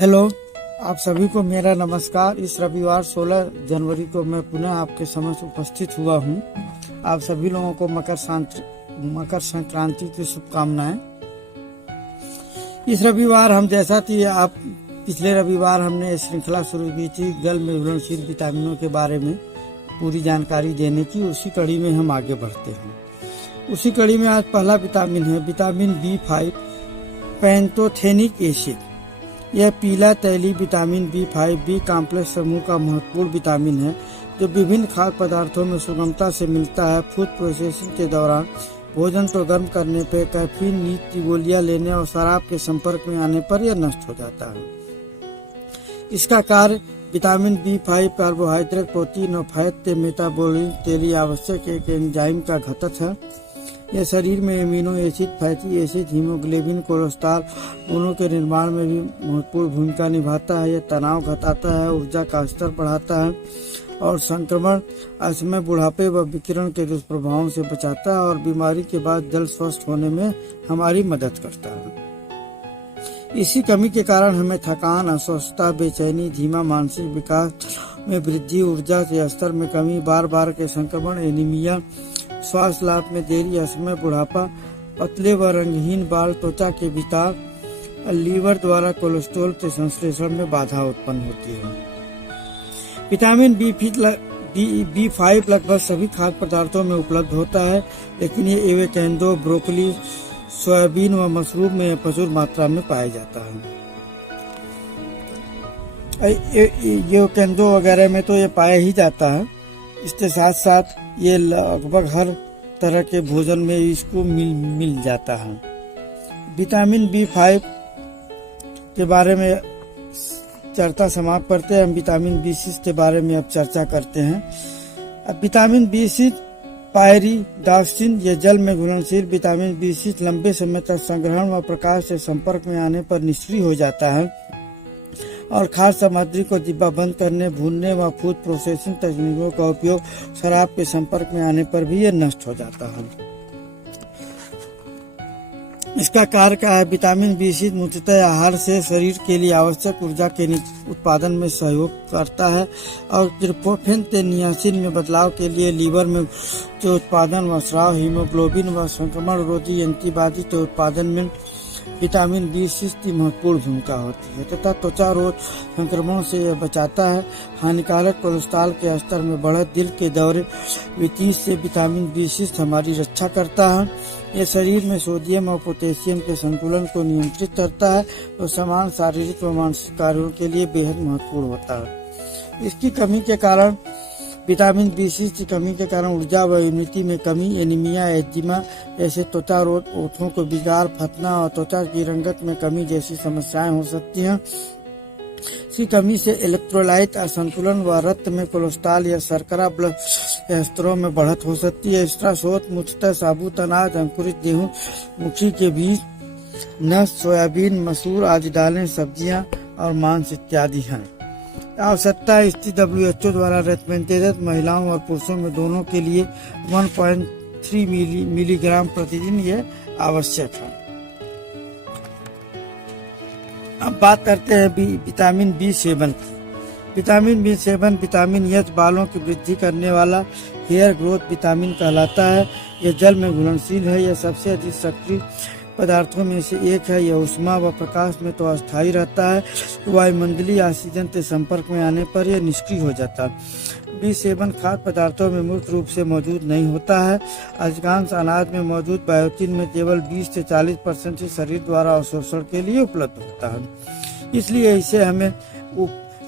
Hello, आप सभी को मेरा नमस्कार। इस रविवार 16 जनवरी को मैं पुनः आपके समक्ष उपस्थित हुआ हूँ। आप सभी लोगों को मकर संक्रांति की शुभकामनाएं। इस रविवार हम जैसा कि आप पिछले रविवार हमने श्रृंखला शुरू की थी जल में घुलनशील विटामिनों के बारे में पूरी जानकारी देने की, उसी कड़ी में हम आगे बढ़ते हैं। उसी कड़ी में आज पहला विटामिन है विटामिन B5 पैंथोथेनिक एसिड। यह पीला तैलीय विटामिन B5 बी कॉम्प्लेक्स समूह का महत्वपूर्ण विटामिन है जो विभिन्न खाद्य पदार्थों में सुगमता से मिलता है। फूड प्रोसेसिंग के दौरान भोजन को गर्म करने पर, कैफीन, नींद, गोलियां लेने और शराब के संपर्क में आने पर यह नष्ट हो जाता है। इसका कार्य विटामिन B5 कार्बोहाइड्रेट, प्रोटीन और फैट के मेटाबॉलिज्म के लिए आवश्यक एक एंजाइम का घटक है। यह शरीर में amino acid, fatty acid, haemoglobin, cholesterol दोनों के निर्माण में भी महत्वपूर्ण भूमिका निभाता है। यह तनाव घटाता है, ऊर्जा का स्तर बढ़ाता है और संक्रमण, अस्थमा, बुढ़ापे व विकिरण के दुष्प्रभावों से बचाता है और बीमारी के बाद जल्द स्वस्थ होने में हमारी मदद करता है। इसी कमी के कारण हमें थकान, अस्वस्थता, बेचैनी, धीमा मानसिक विकास में वृद्धि, ऊर्जा के स्तर में कमी, बार बार के संक्रमण, एनीमिया, श्वास लाभ में देरी, अस्थमा, बुढ़ापा, पतले व रंगहीन बाल, त्वचा के विकार, लीवर द्वारा कोलेस्ट्रॉल के संश्लेषण में बाधा उत्पन्न होती है। विटामिन B5 लगभग सभी खाद्य पदार्थों में उपलब्ध होता है, लेकिन ये एवोकैडो, ब्रोकली, सोयाबीन व मशरूम में प्रचुर मात्रा में पाया जाता है। एवोकैडो वगैरह में तो ये पाया ही जाता है। इसके साथ साथ ये लगभग हर तरह के भोजन में इसको मिल जाता है। विटामिन B5 के बारे में चर्चा समाप्त करते हैं। हम विटामिन B6 के बारे में अब चर्चा करते हैं। अब विटामिन B6 पायरिडॉक्सिन, यह जल में घुलनशील विटामिन B6 लंबे समय तक संग्रहण व प्रकाश से संपर्क में आने पर निष्क्रिय हो जाता है और खाद्य सामग्री को डिब्बाबंद करने, भूनने व फूड प्रोसेसिंग तकनीकों का उपयोग, शराब के संपर्क में आने पर भी यह नष्ट हो जाता है। इसका कार्य क्या है? विटामिन B6 मुख्यतः आहार से शरीर के लिए आवश्यक ऊर्जा के उत्पादन में सहयोग करता है और ट्रिप्टोफैन के नियासिन में बदलाव के लिए लीवर में के उत्पादन व स्राव, हीमोग्लोबिन व संक्रमण रोधी एंटीबॉडी के उत्पादन में विटामिन B6 की महत्वपूर्ण भूमिका होती है तथा त्वचा रोग संक्रमणों से यह बचाता है। हानिकारक कोलेस्ट्रॉल के स्तर में बढ़त, दिल के दौरे, वितीस से विटामिन B6 हमारी रक्षा करता है। यह शरीर में सोडियम और पोटेशियम के संतुलन को नियंत्रित करता है और समान शारीरिक व मानसिक कार्यों के लिए बेहद महत्वपूर्ण होता है। इसकी कमी के कारण विटामिन B6 की कमी के कारण ऊर्जा व इम्यूनिटी में कमी, एनीमिया, एजिमा ऐसे त्वचा रोग, ओठों को विकार, फटना और त्वचा की रंगत में कमी जैसी समस्याएं हो सकती हैं। इसकी कमी से इलेक्ट्रोलाइट असंतुलन व रक्त में कोलेस्ट्रॉल या शर्करा ब्लड स्तरों में बढ़त हो सकती है। इसका स्रोत मुख्यतः साबुत अनाज, अंकुरित गेहूं, मुखी के बीज, नट्स, सोयाबीन, मसूर आदि दालें, सब्जियां और मांस इत्यादि हैं। आवश्यकता स्थिति WHO द्वारा रेकमेंडेड महिलाओं और पुरुषों में दोनों के लिए 1.3 मिलीग्राम प्रतिदिन ये आवश्यक है। अब बात करते हैं vitamin B7। Vitamin B7 vitamin H बालों की वृद्धि करने वाला हेयर ग्रोथ विटामिन कहलाता है। यह जल में घुलनशील है। यह सबसे अधिक सक्रिय पदार्थों में से एक है। यह ऊष्मा व प्रकाश में तो अस्थायी रहता है, वायुमंडलीय ऑक्सीजन के संपर्क में आने पर यह निष्क्रिय हो जाता है। B7 खाद्य पदार्थों में मुक्त रूप से मौजूद नहीं होता है। अधिकांश अनाज में मौजूद बायोटिन में केवल 20 से 40% ही शरीर द्वारा अवशोषण के लिए उपलब्ध होता है, इसलिए इसे हमें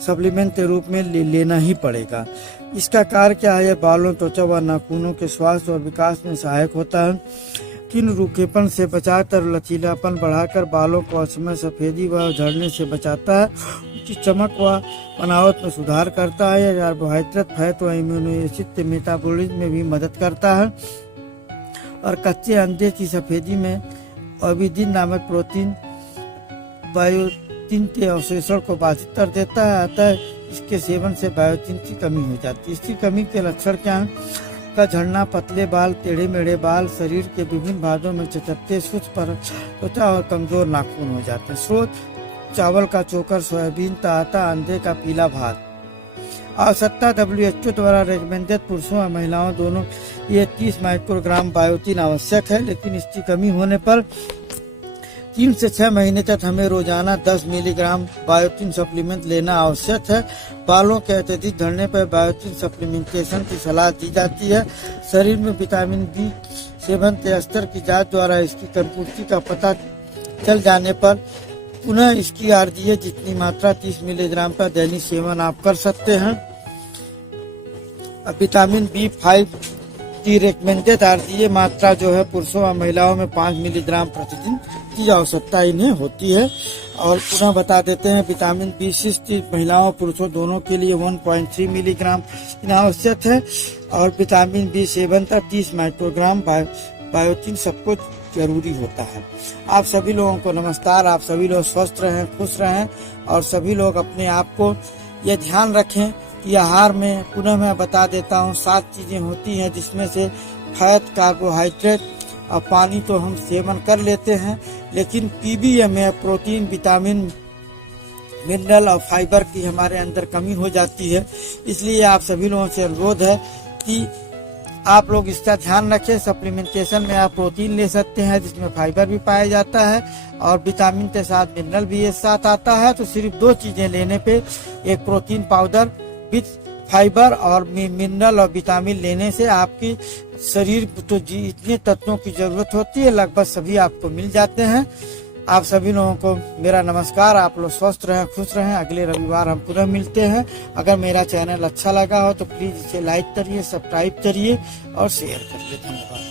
सप्लीमेंट के रूप में लेना ही पड़ेगा। इसका कार्य क्या है? बालों, त्वचा व नाखूनों के स्वास्थ्य और विकास में सहायक होता है। किन रूखेपन से बचाकर लचीलापन बढ़ाकर बालों को असमय सफेदी व झड़ने से बचाता है। उसकी चमक व बनावट में सुधार करता है। कार्बोहाइड्रेट, फैट व इम्यूनो एसिड के मेटाबॉलिज्म में भी मदद करता है और कच्चे अंडे की सफेदी में ओविडिन नामक प्रोटीन बायोटिन के अवशोषण को बाधित कर देता है। अतः इसके सेवन से बायोटिन की कमी हो जाती है। इसकी कमी के लक्षण क्या हैं? का झड़ना, पतले बाल, टेढ़े मेढ़े बाल, शरीर के विभिन्न भागों में चचकते, सूक्ष्म त्वचा और कमजोर नाखून हो जाते हैं। स्रोत चावल का चोकर, सोयाबीन, ताता, अंडे का पीला भात। आवश्यकता WHO द्वारा रेकमेंडेड पुरुषों और महिलाओं दोनों ये 30 माइक्रोग्राम बायोटिन आवश्यक है, लेकिन इसकी कमी होने पर 3 से 6 महीने तक हमें रोजाना 10 मिलीग्राम बायोटिन सप्लीमेंट लेना आवश्यक है। बालों के अत्यधिक झड़ने पर बायोटिन सप्लीमेंटेशन की सलाह दी जाती है। शरीर में विटामिन B7 के स्तर की जांच द्वारा इसकी कमपूर्ति का पता चल जाने पर पुनः इसकी आरडीए जितनी मात्रा 30 मिलीग्राम का दैनिक सेवन आप कर सकते हैं। विटामिन B5 की रेकमेंडेड आरडीए मात्रा जो है पुरुषों और महिलाओं में 5 मिलीग्राम प्रतिदिन की आवश्यकता इन्हें होती है। और पुनः बता देते हैं विटामिन B6 की महिलाओं और पुरुषों दोनों के लिए 1.3 मिलीग्राम आवश्यक है। और विटामिन B7 का 30 माइक्रोग्राम बायोटिन सबको जरूरी होता है। आप सभी लोगों को नमस्कार। आप सभी लोग स्वस्थ रहें, खुश रहें और सभी लोग अपने आप को यह ध्यान रखें कि आहार में पुनः मैं बता देता हूँ 7 चीजें होती हैं, जिसमें से फैट, कार्बोहाइड्रेट और पानी तो हम सेवन कर लेते हैं, लेकिन PBM में प्रोटीन, विटामिन, मिनरल और फाइबर की हमारे अंदर कमी हो जाती है। इसलिए आप सभी लोगों से अनुरोध है कि आप लोग इसका ध्यान रखें। सप्लीमेंटेशन में आप प्रोटीन ले सकते हैं जिसमें फाइबर भी पाया जाता है और विटामिन के साथ मिनरल भी एक साथ आता है। तो सिर्फ 2 चीजें लेने पे, एक प्रोटीन पाउडर विथ फाइबर और मिनरल और विटामिन लेने से आपकी शरीर तो जितने तत्वों की जरूरत होती है लगभग सभी आपको मिल जाते हैं। आप सभी लोगों को मेरा नमस्कार। आप लोग स्वस्थ रहें, खुश रहें। अगले रविवार हम पुनः मिलते हैं। अगर मेरा चैनल अच्छा लगा हो तो प्लीज इसे लाइक करिए, सब्सक्राइब करिए और शेयर करिए। धन्यवाद।